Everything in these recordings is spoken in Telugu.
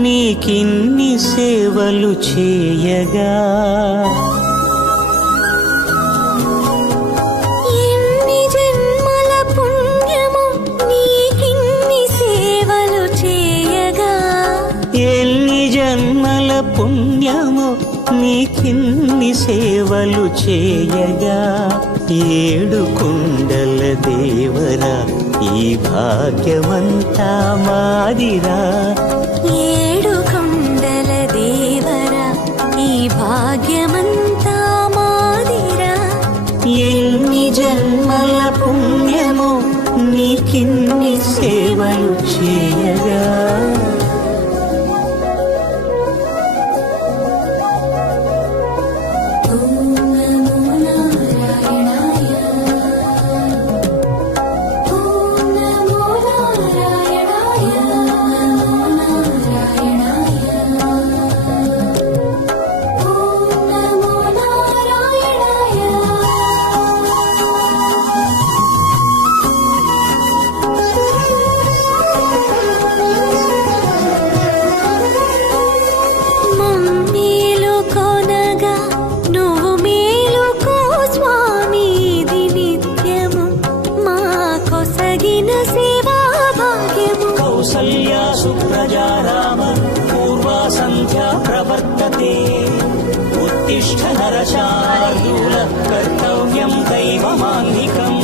నీకిన్ని సేవలు చేయగా ఎన్ని జన్మల పుణ్యము నీకిన్ని సేవలు చేయగా ఎన్ని జన్మల పుణ్యము నీకిన్ని సేవలు చేయగా ఏడు కొండల దేవరా ఈ భాగ్యమంతా మాదిరా ఏడు కొండల దేవరా ఈ భాగ్యమంతా మాదిరా ఎన్ని జన్మల పుణ్యము నీకిన్ని సేవలు చేయగా కౌసల్యా సుప్రజా రామ పూర్వా సంధ్యా ప్రవర్తతే ఉత్తిష్ఠ నరశార్దూల కర్తవ్యం దైవమాన్నికం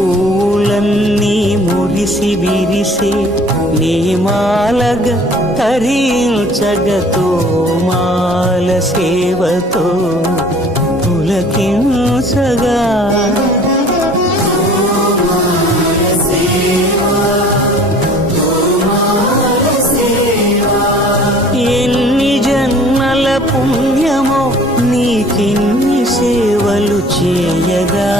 పూలన్నీ మురిసి విరిసే నీమాలగ తరించగతో మాల సేవతో పులకించగా ఎన్ని జన్మల పుణ్యమో నీకిన్ని సేవలు చేయగా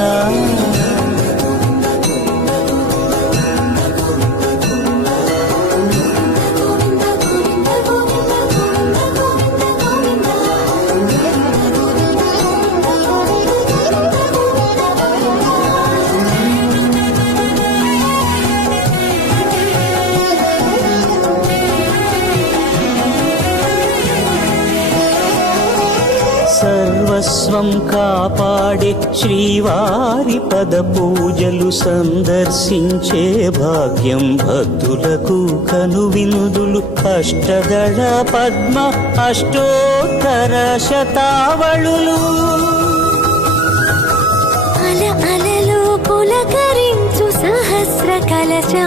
సర్వస్వం కాపాడే శ్రీవారి పద పూజలు సందర్శించే భాగ్యం భక్తులకు కనువినుదులు అష్టదళ పద్మ అష్టోత్తర శతావళులు అల అలలు పులకరించు సహస్ర కలశాభిషేకమున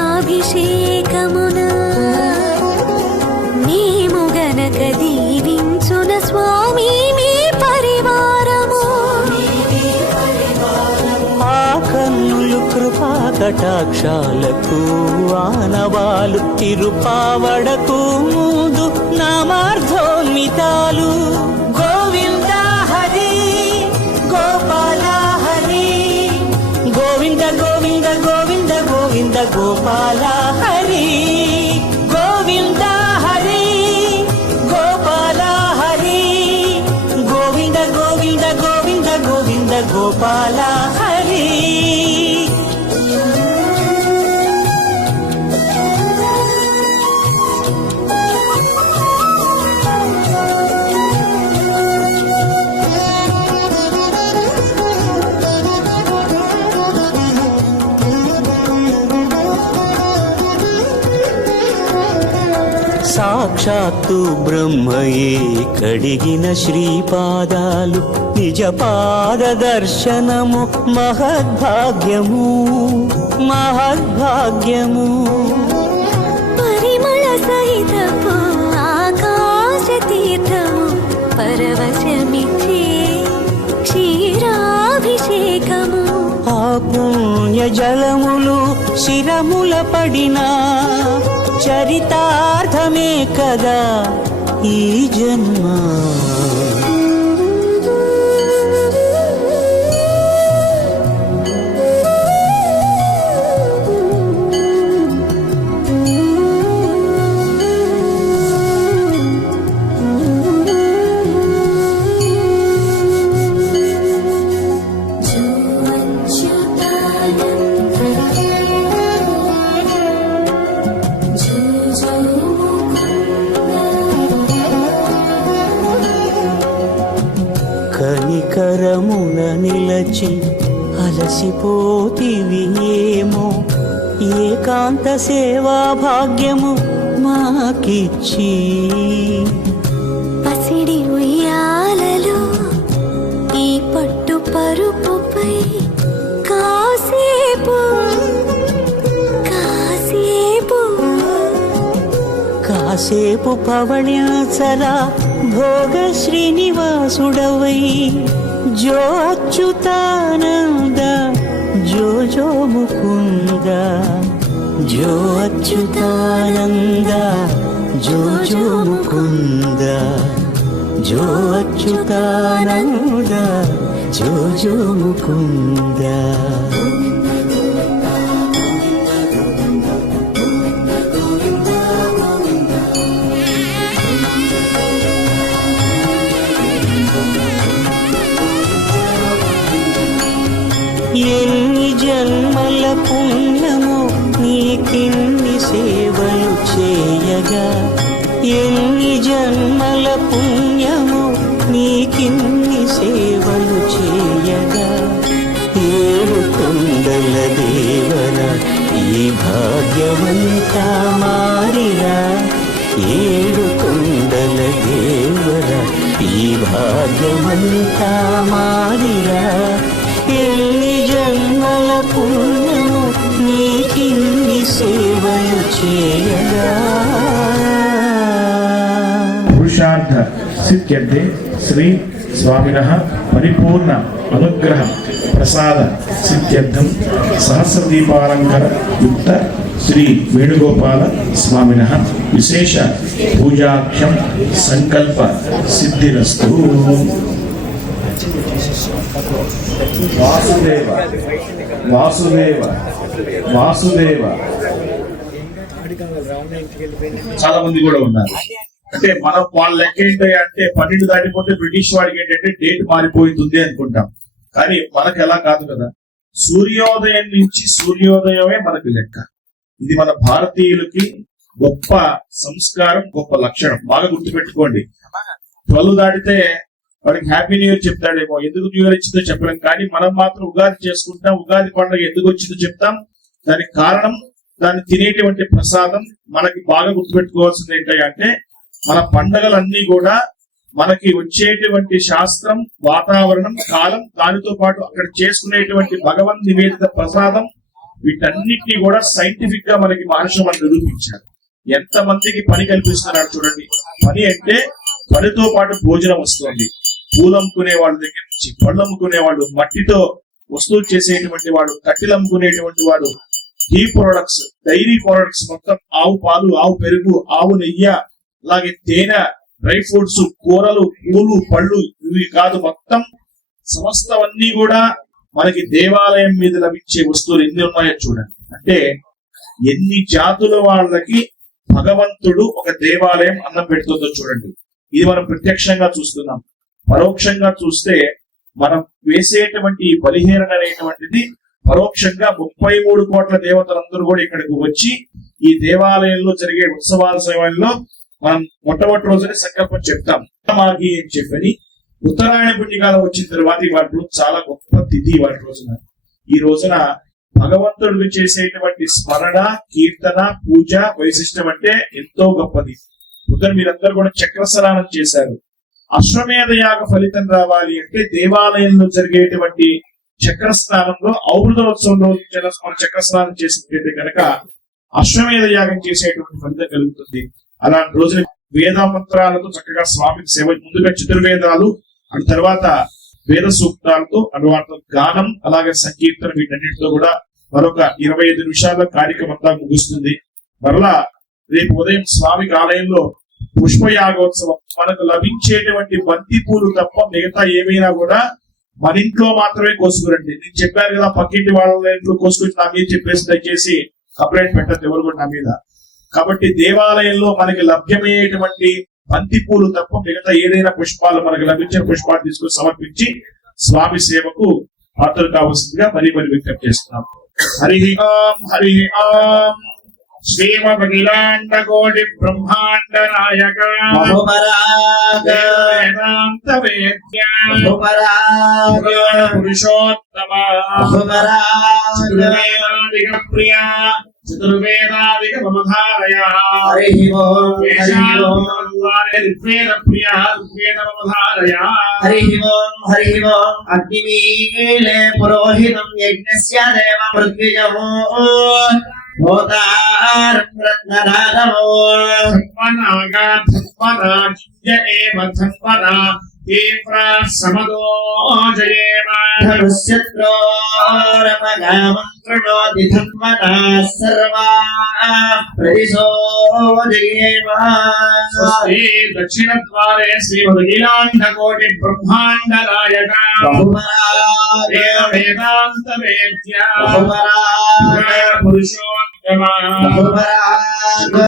మేము గనక దీవించున స్వామి కృపా కటాక్షాలకు ఆనవాలు తిరుపావడకు ముందు నామార్థోన్మితాలు గోవింద హరి గోపాల హరి గోవింద గోవింద గోవింద గోవింద గోపాల హరి గోవింద హరి గోపాల హరి గోవింద గోవింద గోవింద గోవింద గోపాల హరి సాక్షాత్తు బ్రహ్మయే కడిగిన శ్రీపాదాలు నిజ పాద దర్శనము మహద్భాగ్యము మహద్భాగ్యము పరిమళ సహితపు ఆకాశ తీర్థము పరవశమిచ్చే క్షీరాభిషేకము ఆ పుణ్య జలములు శిరముల పడినా చరితార్థమే కదా ఈ జన్మ కరమున నిలచి అలసిపోతివి ఏమో ఏకాంత సేవా భాగ్యము మాకిచ్చి పసిడి ఉయ్యాలలో ఈ పట్టు పరుపుపై కాసేపు కాసేపు కాసేపు పవణ్యాచలా భోగ శ్రీనివాసుడవై జో అచ్యుతానంద జో జో ముకుంద జో అచ్యుతానంద జో జో ముకుంద జో అచ్యుతానంద జో జో ముకుంద. ఎన్ని జన్మల పుణ్యమో నీకిన్ని సేవలు చేయగా ఎన్ని జన్మల పుణ్యమో నీకిన్ని సేవలు చేయగా ఏడు కొండల దేవర ఈ భాగ్యవంతా మారిరా ఏడు కొండల దేవర ఈ భాగ్యవంతా మారిరా ఎన్ని జన్మల పుణ్యము నీకిన్ని సేవలు చేయగా. పురుషార్థ సిద్ధ్యర్థే శ్రీ స్వామినః పరిపూర్ణ అనుగ్రహ ప్రసాద సిద్ధ్యర్థం సహస్రదీపాలంకర యుక్త శ్రీ వేణుగోపాల స్వామినః విశేష పూజాఖ్యం సంకల్ప సిద్ధిరస్తు. వాసుదేవ వాసుదేవ వాసుదేవ. చాలా మంది కూడా ఉన్నారు. అంటే మనం వాళ్ళ లెక్క ఏంటి అంటే 12 దాటిపోతే బ్రిటిష్ వాడికి ఏంటంటే డేట్ మారిపోతుంది అనుకుంటాం. కానీ మనకు ఎలా కాదు కదా, సూర్యోదయం నుంచి సూర్యోదయమే మనకు లెక్క. ఇది మన భారతీయులకి గొప్ప సంస్కారం, గొప్ప లక్షణం. బాగా గుర్తుపెట్టుకోండి. 12 దాటితే వాడికి హ్యాపీ న్యూ ఇయర్ చెప్తాడేమో, ఎందుకు న్యూ ఇయర్ వచ్చిందో చెప్పలేం. కానీ మనం మాత్రం ఉగాది చేసుకుంటాం. ఉగాది పండుగ ఎందుకు వచ్చిందో చెప్తాం. దానికి కారణం దాన్ని తినేటువంటి ప్రసాదం. మనకి బాగా గుర్తుపెట్టుకోవాల్సింది ఏంటంటే మన పండగలన్నీ కూడా మనకి వచ్చేటువంటి శాస్త్రం, వాతావరణం, కాలం, దానితో పాటు అక్కడ చేసుకునేటువంటి భగవన్ నివేదిత ప్రసాదం, వీటన్నిటినీ కూడా సైంటిఫిక్ గా మనకి మహర్షులు మనం నిరూపించారు. ఎంత మందికి పని కల్పిస్తున్నారు చూడండి. పని అంటే పనితో పాటు భోజనం వస్తుంది. పూలు అమ్ముకునే వాళ్ళ దగ్గర నుంచి, పళ్ళు అమ్ముకునే వాళ్ళు, మట్టితో వస్తువులు చేసేటువంటి వాడు, కట్టెలు అమ్ముకునేటువంటి వాడు, ఘీ ప్రొడక్ట్స్, డైరీ ప్రొడక్ట్స్, మొత్తం ఆవు పాలు, ఆవు పెరుగు, ఆవు నెయ్యి, అలాగే తేనె, డ్రై ఫ్రూట్స్, కూరలు, పూలు, పళ్ళు, ఇవి కాదు మొత్తం సమస్తవన్నీ కూడా మనకి దేవాలయం మీద లభించే వస్తువులు ఎన్ని ఉన్నాయో చూడండి. అంటే ఎన్ని జాతుల వాళ్ళకి భగవంతుడు ఒక దేవాలయం అన్నం పెడుతుందో చూడండి. ఇది మనం ప్రత్యక్షంగా చూస్తున్నాం. పరోక్షంగా చూస్తే మనం వేసేటువంటి బలిహేరణ అనేటువంటిది పరోక్షంగా 33 కోట్ల దేవతలందరూ కూడా ఇక్కడికి వచ్చి ఈ దేవాలయంలో జరిగే ఉత్సవాల సమయంలో మనం మొట్టమొదటి రోజునే సంకల్పం చెప్తాం మాకి అని చెప్పని. ఉత్తరాయణ పుణ్యకాలం వచ్చిన తర్వాత వాటి రోజు చాలా గొప్ప తిథి. వాటి రోజున ఈ రోజున భగవంతుడికి చేసేటువంటి స్మరణ, కీర్తన, పూజ వైశిష్టం అంటే ఎంతో గొప్పది. ఉదయం మీరందరూ కూడా చక్ర స్నానం చేశారు. అశ్వమేధ యాగ ఫలితం రావాలి అంటే దేవాలయంలో జరిగేటువంటి చక్ర స్నానంలో ఔషధోత్సవం రోజు మనం చక్ర స్నానం చేసినట్లయితే కనుక అశ్వమేధ యాగం చేసేటువంటి ఫలితం కలుగుతుంది. అలాంటి రోజున వేద మంత్రాలతో చక్కగా స్వామికి సేవ, ముందుగా చతుర్వేదాలు, ఆ తర్వాత వేద సూక్తాలతో, తర్వాత గానం, అలాగే సంకీర్తన, వీటన్నిటితో కూడా మరొక 25 నిమిషాల కార్యక్రమం అంతా ముగుస్తుంది. మరలా రేపు ఉదయం స్వామికి ఆలయంలో పుష్పయాగోత్సవం. మనకు లభించేటువంటి బంతి పూలు తప్ప మిగతా ఏమైనా కూడా మన ఇంట్లో మాత్రమే కోసుకురండి. నేను చెప్పాను కదా, పక్కింటి వాళ్ళ ఇంట్లో కోసుకొచ్చి నా మీద చెప్పేసి దయచేసి కంప్లైంట్ పెట్టద్దు ఎవరు కూడా నా మీద. కాబట్టి దేవాలయంలో మనకి లభ్యమయ్యేటువంటి బంతి పూలు తప్ప మిగతా ఏదైనా పుష్పాలు, మనకు లభించిన పుష్పాలు తీసుకొని సమర్పించి స్వామి సేవకు పాత్రలు కావాల్సిందిగా మరీ విజ్ఞప్తి చేస్తున్నాం. హరి ఓం హరి ఓం శ్రీమదఖిలాండకోటి బ్రహ్మాండ నాయక బహుపరాగ వేదాంత వేద్య బహుపరాగ పురుషోత్తమ బహుపరాగ చతుర్వేదాదిక ప్రియ చతుర్వేదాదిక మమధారయ హరి ఓం హరి ఓం ఋగ్వేద ప్రియ ఋగ్వేద మమధారయ హరి ఓం అగ్నిమీలే పురోహితం యజ్ఞస్య దేవ మృత్యుజమో హోతారం రత్ననాదమో ధర్మనాగా ధర్మరాజ్య ఏవ ధర్మన తీవ్ర సమదో జయేమ ధనుష్యత్రోరమగామం కృణోతి ధర్మనా సర్వా ప్రతిశోదయేమ స్వస్తి దక్షిణ ద్వారే శ్రీమదఖిలాండకోటి బ్రహ్మాండ నాయక బహుపరాగ వేదాంత వేద్య బహుపరాగ పురుషోత్తమ బహుపరాగ